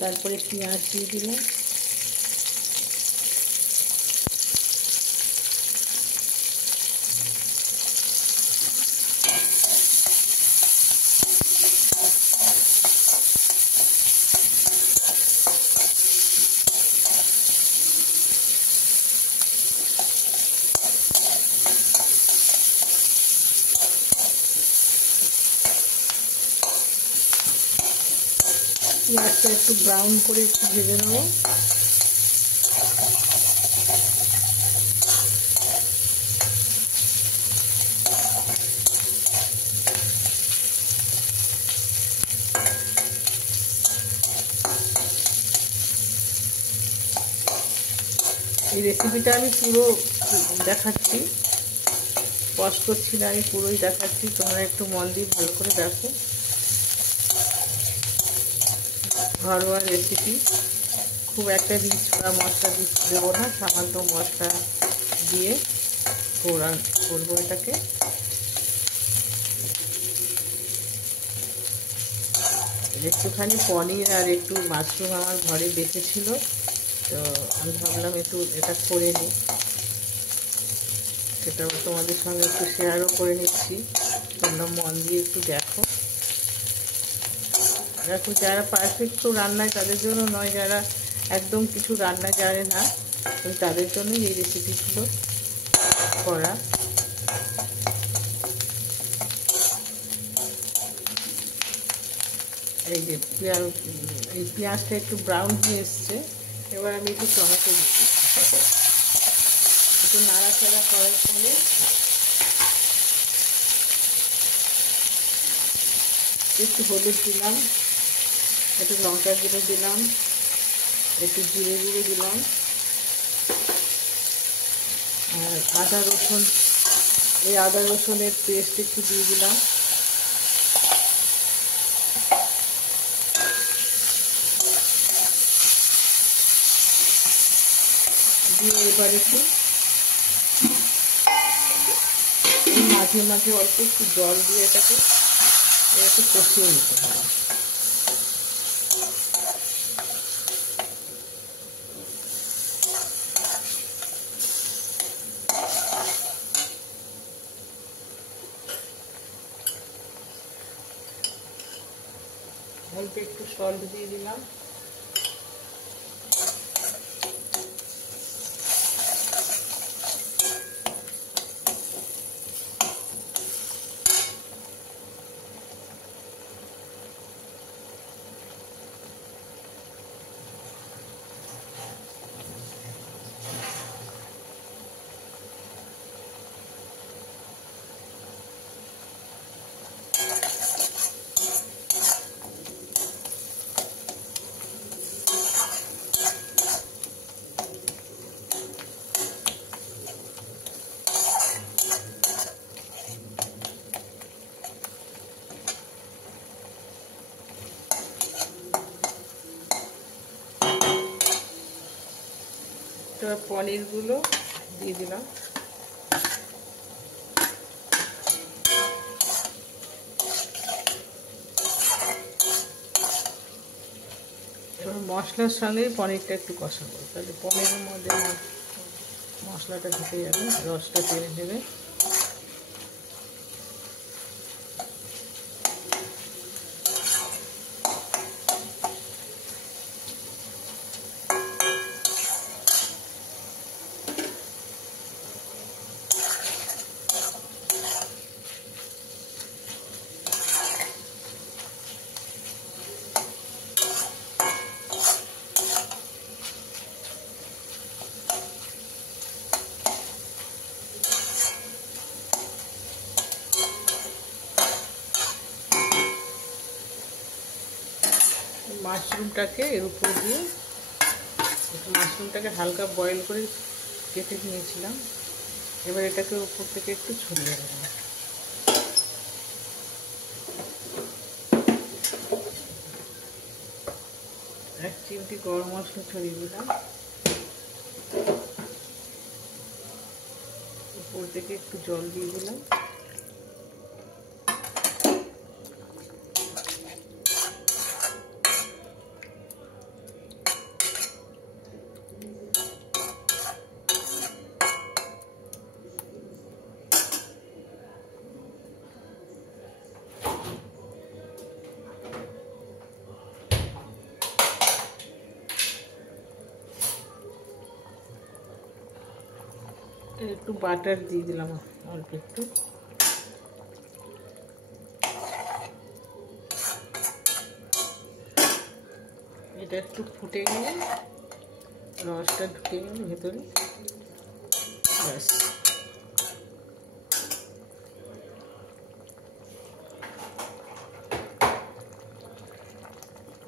তারপরে পেঁয়াজ দিয়ে দিলাম, পেঁয়াজটা একটু ব্রাউন করে একটু ভেজে নেব। এই রেসিপিটা আমি পুরো দেখাচ্ছি, পজ করছি না, আমি পুরোই দেখাচ্ছি, তোমরা একটু মন দিয়ে ভালো করে দেখো। ঘরোয়া রেসিপি, খুব একটা রিচ বা মশলা দেবো না, সামান্য মশলা দিয়ে ফোড়ন করবো এটাকে। একটুখানি পনির আর একটু মাশরুম আমার ঘরে বেঁচেছিল, তো আমি ভাবলাম একটু এটা করে নিই, সেটা তোমাদের সঙ্গে একটু শেয়ারও করে নিচ্ছি। তোমরা মন দিয়ে একটু দেখো। দেখো, যারা পারফেক্ট তো রান্নায় তাদের জন্য নয়, যারা একদম কিছু রান্না জানে না তাদের জন্য এই রেসিপিগুলো করা। এই যে এই পেঁয়াজটা একটু ব্রাউন হয়ে এসছে, এবার আমি একটু টমেটো দিয়ে দিই, একটু নাড়াচাড়া করার পরে একটু হলুদ দিলাম, একটু লঙ্কা গুঁড়ো দিলাম, একটু জিরে গুঁড়ো দিলাম, আর আদা রসুন, এই আদা রসুনের পেস্ট একটু দিয়ে দিলাম, দিয়ে এবার একটু মাঝে মাঝে অল্প একটু জল দিয়ে এটাকে একটু কষিয়ে নিতে হবে। অল্প একটু সল্ট দিয়ে দিলাম, পনিরগুলো দিয়ে দিলাম, এবার মশলার সঙ্গে পনিরটা একটু কষাবো, তাহলে পনিরের মধ্যে মশলাটা ঢুকে যাবে, রসটা টেনে দেবে। মাশরুমটাকে এর উপর দিয়ে, মাশরুমটাকে হালকা বয়েল করে কেটে নিয়েছিলাম, এবার এটাকে উপর থেকে একটু ছড়িয়ে দেবো। এক চিমটি গরম মশলা ছড়িয়ে দিলাম, উপর থেকে একটু জল দিয়ে দিলাম, একটু বাটার দিয়ে দিলাম অল্প একটু। এটা একটু ফুটে গেলে, রসটা ঢুকে গেলে ভেতরে, ব্যাস।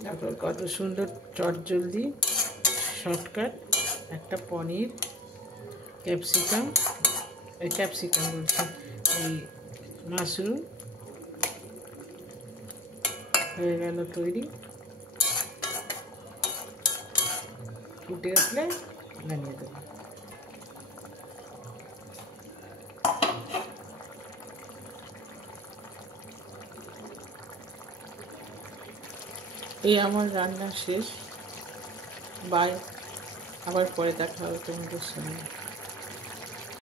তারপর কত সুন্দর চটজলদি শর্টকাট একটা পনির ক্যাপসিকাম বলছি, এই মাশরুম হয়ে গেল তৈরি। ফুটে উঠলে নামিয়ে দেবো। এই আমার রান্না শেষ। বাই, আবার পরে দেখা হবে তোমাদের সঙ্গে।